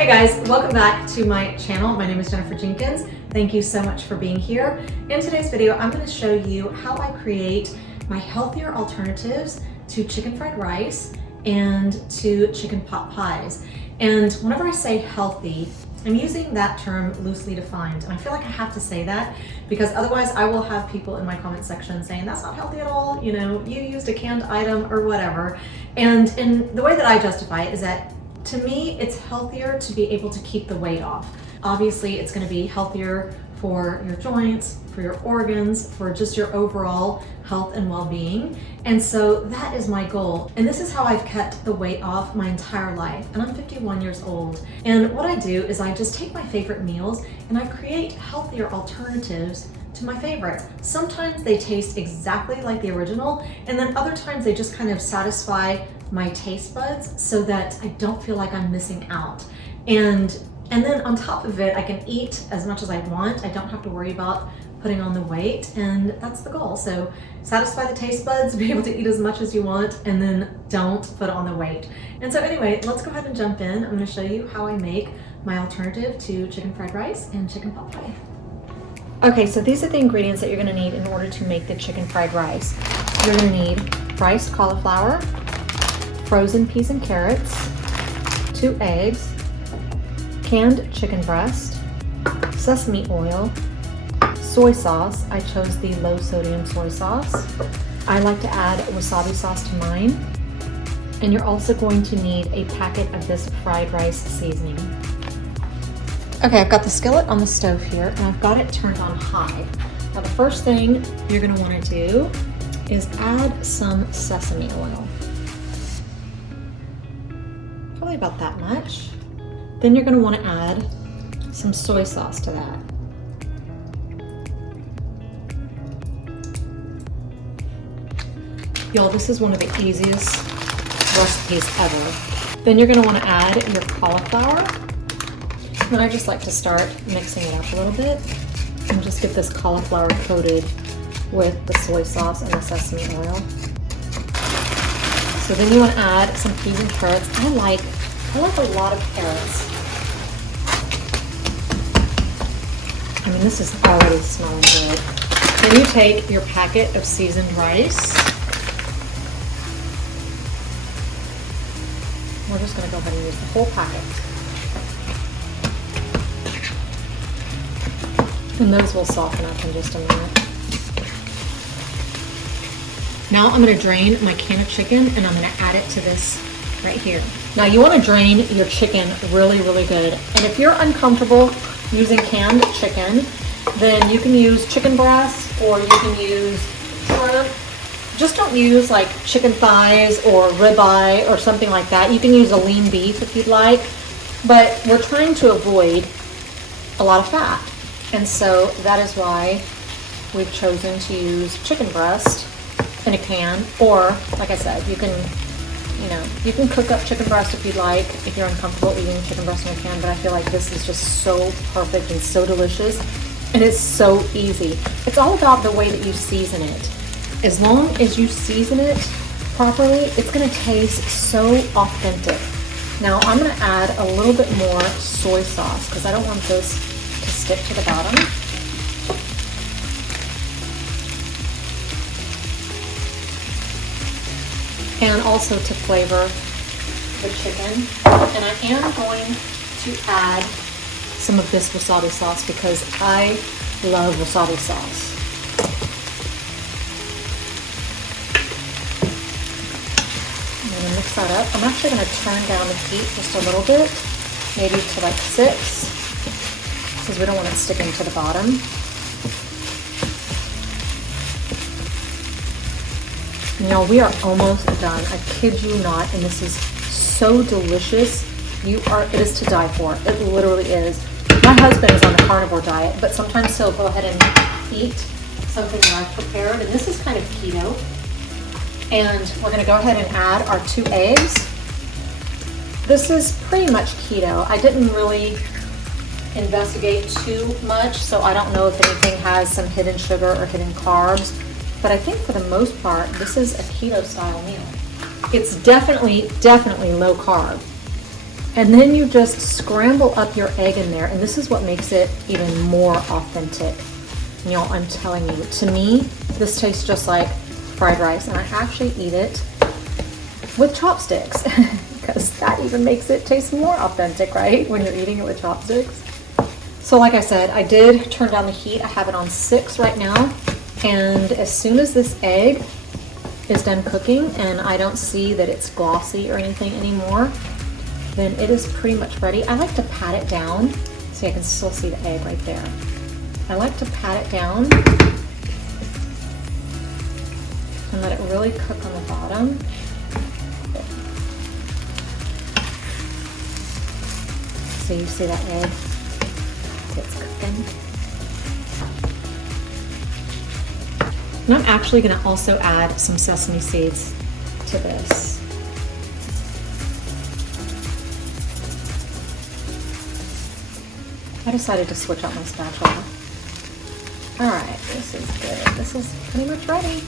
Hey guys, welcome back to my channel. My name is Jenifer Jenkins. Thank you so much for being here. In today's video, I'm going to show you how I create my healthier alternatives to chicken fried rice and to chicken pot pies. And whenever I say healthy, I'm using that term loosely defined. And I feel like I have to say that because otherwise I will have people in my comment section saying that's not healthy at all, you know, you used a canned item or whatever. And the way that I justify it is that to me, it's healthier to be able to keep the weight off. Obviously, it's going to be healthier for your joints, for your organs, for just your overall health and well-being. And so that is my goal. And this is how I've kept the weight off my entire life. And I'm 51 years old. And what I do is I just take my favorite meals and I create healthier alternatives to my favorites. Sometimes they taste exactly like the original, and then other times they just kind of satisfy my taste buds so that I don't feel like I'm missing out. And then on top of it, I can eat as much as I want. I don't have to worry about putting on the weight, and that's the goal. So satisfy the taste buds, be able to eat as much as you want, and then don't put on the weight. And so anyway, let's go ahead and jump in. I'm gonna show you how I make my alternative to chicken fried rice and chicken pot pie. Okay, so these are the ingredients that you're gonna need in order to make the chicken fried rice. You're gonna need riced cauliflower, frozen peas and carrots, 2 eggs, canned chicken breast, sesame oil, soy sauce. I chose the low sodium soy sauce. I like to add wasabi sauce to mine. And you're also going to need a packet of this fried rice seasoning. Okay, I've got the skillet on the stove here and I've got it turned on high. Now the first thing you're gonna wanna do is add some sesame oil. Probably about that much. Then you're gonna wanna add some soy sauce to that. Y'all, this is one of the easiest recipes ever. Then you're gonna wanna add your cauliflower. Then I just like to start mixing it up a little bit and just get this cauliflower coated with the soy sauce and the sesame oil. So then you want to add some peas and carrots. I like a lot of carrots. I mean, this is already smelling good. Then you take your packet of seasoned rice. We're just going to go ahead and use the whole packet. And those will soften up in just a minute. Now I'm going to drain my can of chicken and I'm going to add it to this right here. Now you want to drain your chicken really, really good. And if you're uncomfortable using canned chicken, then you can use chicken breast or you can use shrimp. Just don't use like chicken thighs or ribeye or something like that. You can use a lean beef if you'd like, but we're trying to avoid a lot of fat. And so that is why we've chosen to use chicken breast in a can, or like I said, you can cook up chicken breast if you'd like, if you're uncomfortable eating chicken breast in a can, but I feel like this is just so perfect and so delicious, and it's so easy. It's all about the way that you season it. As long as you season it properly, it's gonna taste so authentic. Now I'm gonna add a little bit more soy sauce because I don't want this to stick to the bottom. And also to flavor the chicken. And I am going to add some of this wasabi sauce because I love wasabi sauce. I'm gonna mix that up. I'm actually gonna turn down the heat just a little bit, maybe to like 6. Because we don't want it sticking to the bottom. Now we are almost done. I kid you not, and this is so delicious. It is to die for. It literally is. My husband is on the carnivore diet, but sometimes he'll go ahead and eat something that I've prepared, and this is kind of keto. And we're gonna go ahead and add our 2 eggs. This is pretty much keto. I didn't really investigate too much, so I don't know if anything has some hidden sugar or hidden carbs, but I think for the most part this is a keto style meal. It's definitely low carb. And then you just scramble up your egg in there, and this is what makes it even more authentic. And y'all, I'm telling you, to me, this tastes just like fried rice, and I actually eat it with chopsticks because that even makes it taste more authentic, right? When you're eating it with chopsticks. So like I said, I did turn down the heat. I have it on 6 right now. And as soon as this egg is done cooking and I don't see that it's glossy or anything anymore, then it is pretty much ready. I like to pat it down so I can still see the egg right there. I like to pat it down and let it really cook on the bottom. So you see that egg? It's cooking. And I'm actually going to also add some sesame seeds to this. I decided to switch out my spatula. All right, this is good. This is pretty much ready.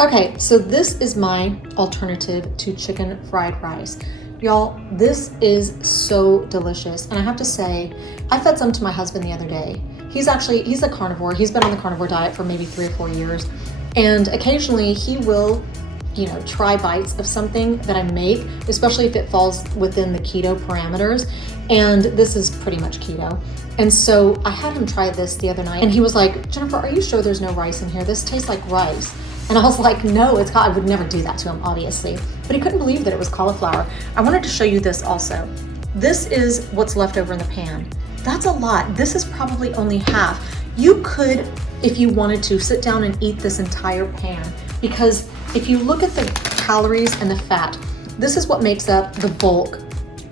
Okay, so this is my alternative to chicken fried rice. Y'all, this is so delicious. And I have to say, I fed some to my husband the other day. He's a carnivore. He's been on the carnivore diet for maybe 3 or 4 years. And occasionally he will, you know, try bites of something that I make, especially if it falls within the keto parameters. And this is pretty much keto. And so I had him try this the other night and he was like, Jenifer, are you sure there's no rice in here? This tastes like rice. And I was like, no, it's I would never do that to him, obviously. But he couldn't believe that it was cauliflower. I wanted to show you this also. This is what's left over in the pan. That's a lot. This is probably only half. You could, if you wanted to, sit down and eat this entire pan, because if you look at the calories and the fat, this is what makes up the bulk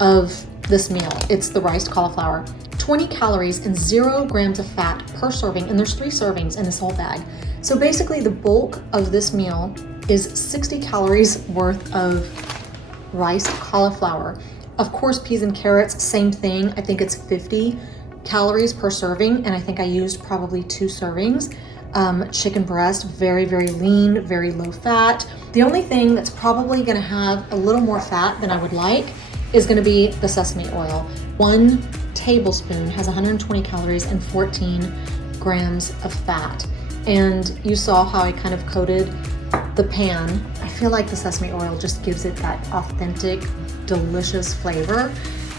of this meal. It's the riced cauliflower. 20 calories and 0 grams of fat per serving, and there's 3 servings in this whole bag. So basically the bulk of this meal is 60 calories worth of riced cauliflower. Of course, peas and carrots, same thing. I think it's 50 calories per serving, and I think I used probably 2 servings. Chicken breast, very, very lean, very low fat. The only thing that's probably gonna have a little more fat than I would like is gonna be the sesame oil. 1 tablespoon has 120 calories and 14 grams of fat. And you saw how I kind of coated the pan. I feel like the sesame oil just gives it that authentic, delicious flavor.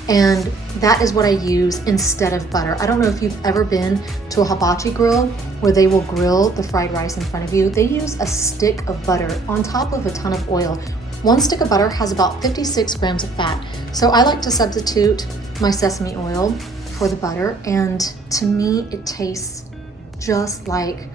And that is what I use instead of butter. I don't know if you've ever been to a hibachi grill where they will grill the fried rice in front of you. They use a stick of butter on top of a ton of oil. 1 stick of butter has about 56 grams of fat. So I like to substitute my sesame oil for the butter, and to me it tastes just like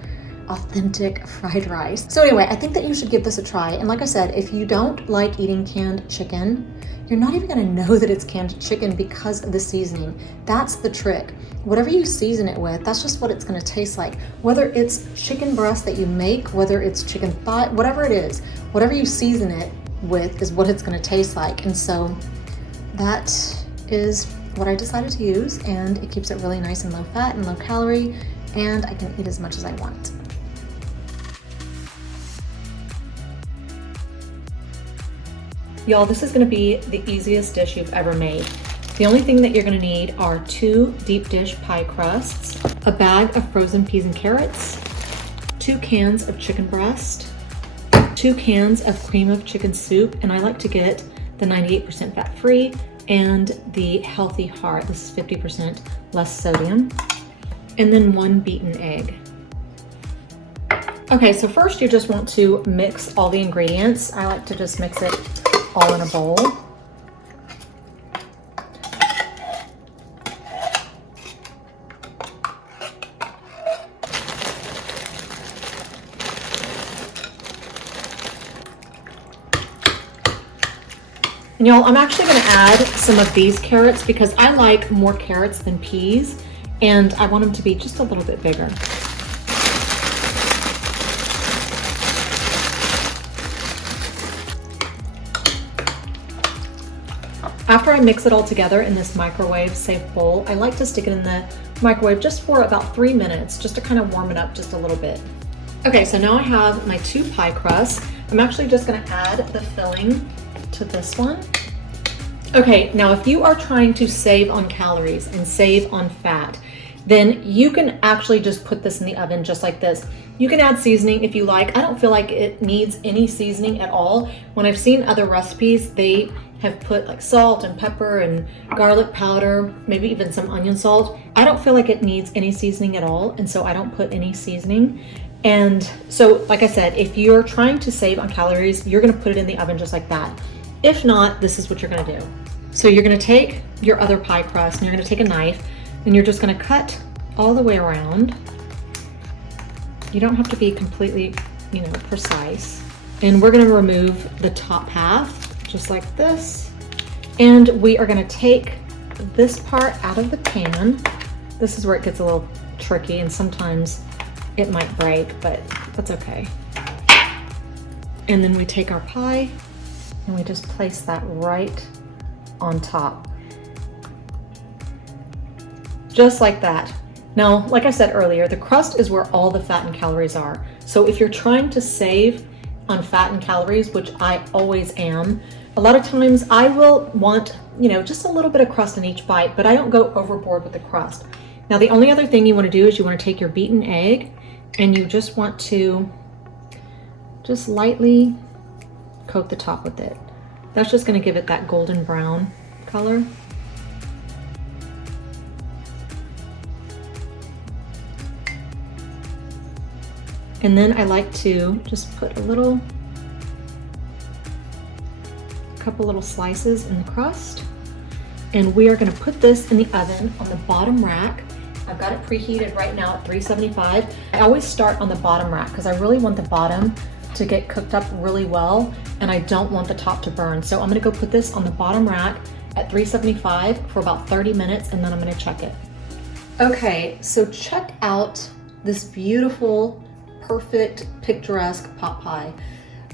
authentic fried rice. So anyway, I think that you should give this a try. And like I said, if you don't like eating canned chicken, you're not even gonna know that it's canned chicken because of the seasoning. That's the trick. Whatever you season it with, that's just what it's gonna taste like. Whether it's chicken breast that you make, whether it's chicken thigh, whatever it is, whatever you season it with is what it's gonna taste like. And so that is what I decided to use, and it keeps it really nice and low fat and low calorie, and I can eat as much as I want. Y'all, this is gonna be the easiest dish you've ever made. The only thing that you're gonna need are 2 deep dish pie crusts, a bag of frozen peas and carrots, 2 cans of chicken breast, 2 cans of cream of chicken soup, and I like to get the 98% fat-free and the healthy heart. This is 50% less sodium, and then 1 beaten egg. Okay, so first you just want to mix all the ingredients. I like to just mix it all in a bowl. And y'all, I'm actually gonna add some of these carrots because I like more carrots than peas, and I want them to be just a little bit bigger. After I mix it all together in this microwave safe bowl, I like to stick it in the microwave just for about 3 minutes, just to kind of warm it up just a little bit. Okay, so now I have my 2 pie crusts. I'm actually just gonna add the filling to this one. Okay, now if you are trying to save on calories and save on fat, then you can actually just put this in the oven just like this. You can add seasoning if you like. I don't feel like it needs any seasoning at all. When I've seen other recipes, they have put like salt and pepper and garlic powder, maybe even some onion salt. I don't feel like it needs any seasoning at all, and so I don't put any seasoning. And so, like I said, if you're trying to save on calories, you're gonna put it in the oven just like that. If not, this is what you're gonna do. So you're gonna take your other pie crust and you're gonna take a knife and you're just gonna cut all the way around. You don't have to be completely, precise. And we're gonna remove the top half, just like this. And we are gonna take this part out of the pan. This is where it gets a little tricky and sometimes it might break, but that's okay. And then we take our pie and we just place that right on top. Just like that. Now, like I said earlier, the crust is where all the fat and calories are. So if you're trying to save on fat and calories, which I always am, a lot of times I will want, just a little bit of crust in each bite, but I don't go overboard with the crust. Now, the only other thing you want to do is you want to take your beaten egg and you just want to just lightly coat the top with it. That's just going to give it that golden brown color. And then I like to just put a couple little slices in the crust. And we are gonna put this in the oven on the bottom rack. I've got it preheated right now at 375. I always start on the bottom rack because I really want the bottom to get cooked up really well and I don't want the top to burn. So I'm gonna go put this on the bottom rack at 375 for about 30 minutes and then I'm gonna check it. Okay, so check out this beautiful, perfect, picturesque pot pie.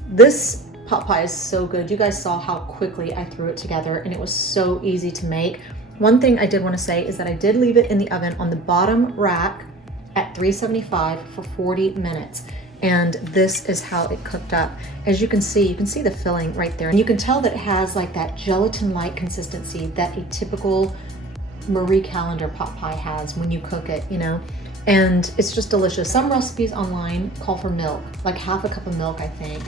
This pot pie is so good. You guys saw how quickly I threw it together and it was so easy to make. One thing I did want to say is that I did leave it in the oven on the bottom rack at 375 for 40 minutes. And this is how it cooked up. As you can see the filling right there. And you can tell that it has like that gelatin-like consistency that a typical Marie Callender pot pie has when you cook it, and it's just delicious. Some recipes online call for milk, like half a cup of milk, I think.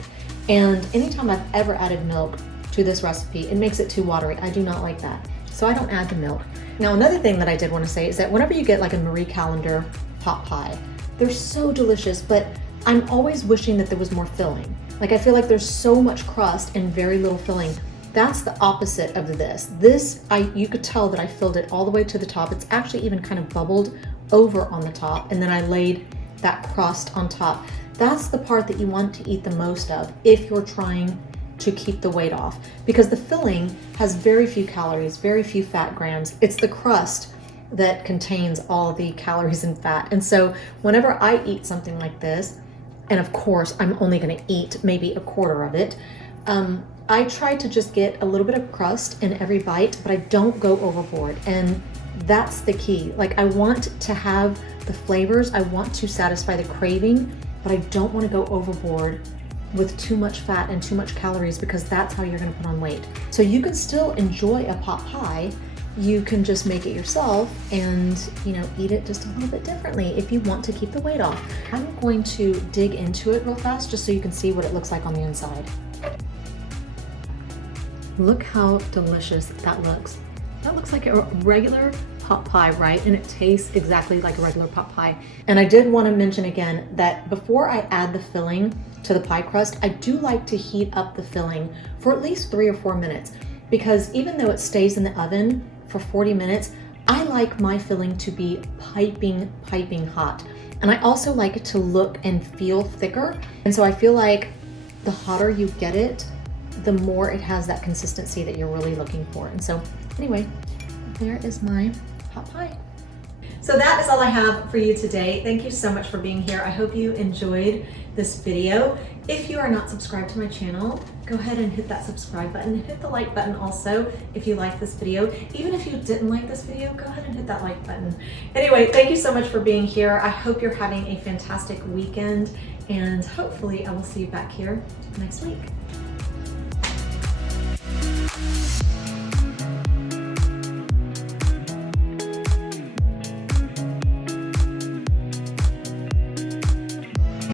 And anytime I've ever added milk to this recipe, it makes it too watery. I do not like that. So I don't add the milk. Now, another thing that I did want to say is that whenever you get like a Marie Callender pot pie, they're so delicious, but I'm always wishing that there was more filling. Like I feel like there's so much crust and very little filling. That's the opposite of this. You could tell that I filled it all the way to the top. It's actually even kind of bubbled over on the top, and then I laid that crust on top. That's the part that you want to eat the most of if you're trying to keep the weight off, because the filling has very few calories, very few fat grams. It's the crust that contains all the calories and fat. And so whenever I eat something like this, and of course I'm only going to eat maybe a quarter of it, I try to just get a little bit of crust in every bite, but I don't go overboard. And that's the key. Like I want to have the flavors, I want to satisfy the craving, but I don't want to go overboard with too much fat and too much calories, because that's how you're going to put on weight. So you can still enjoy a pot pie. You can just make it yourself and eat it just a little bit differently if you want to keep the weight off. I'm going to dig into it real fast just so you can see what it looks like on the inside. Look how delicious that looks. That looks like a regular pot pie, right? And it tastes exactly like a regular pot pie. And I did want to mention again that before I add the filling to the pie crust, I do like to heat up the filling for at least 3 or 4 minutes, because even though it stays in the oven for 40 minutes, I like my filling to be piping hot. And I also like it to look and feel thicker. And so I feel like the hotter you get it, the more it has that consistency that you're really looking for. And so anyway, there is my pot pie. So that is all I have for you today. Thank you so much for being here. I hope you enjoyed this video. If you are not subscribed to my channel, go ahead and hit that subscribe button. Hit the like button also if you like this video. Even if you didn't like this video, go ahead and hit that like button. Anyway, thank you so much for being here. I hope you're having a fantastic weekend, and hopefully I will see you back here next week.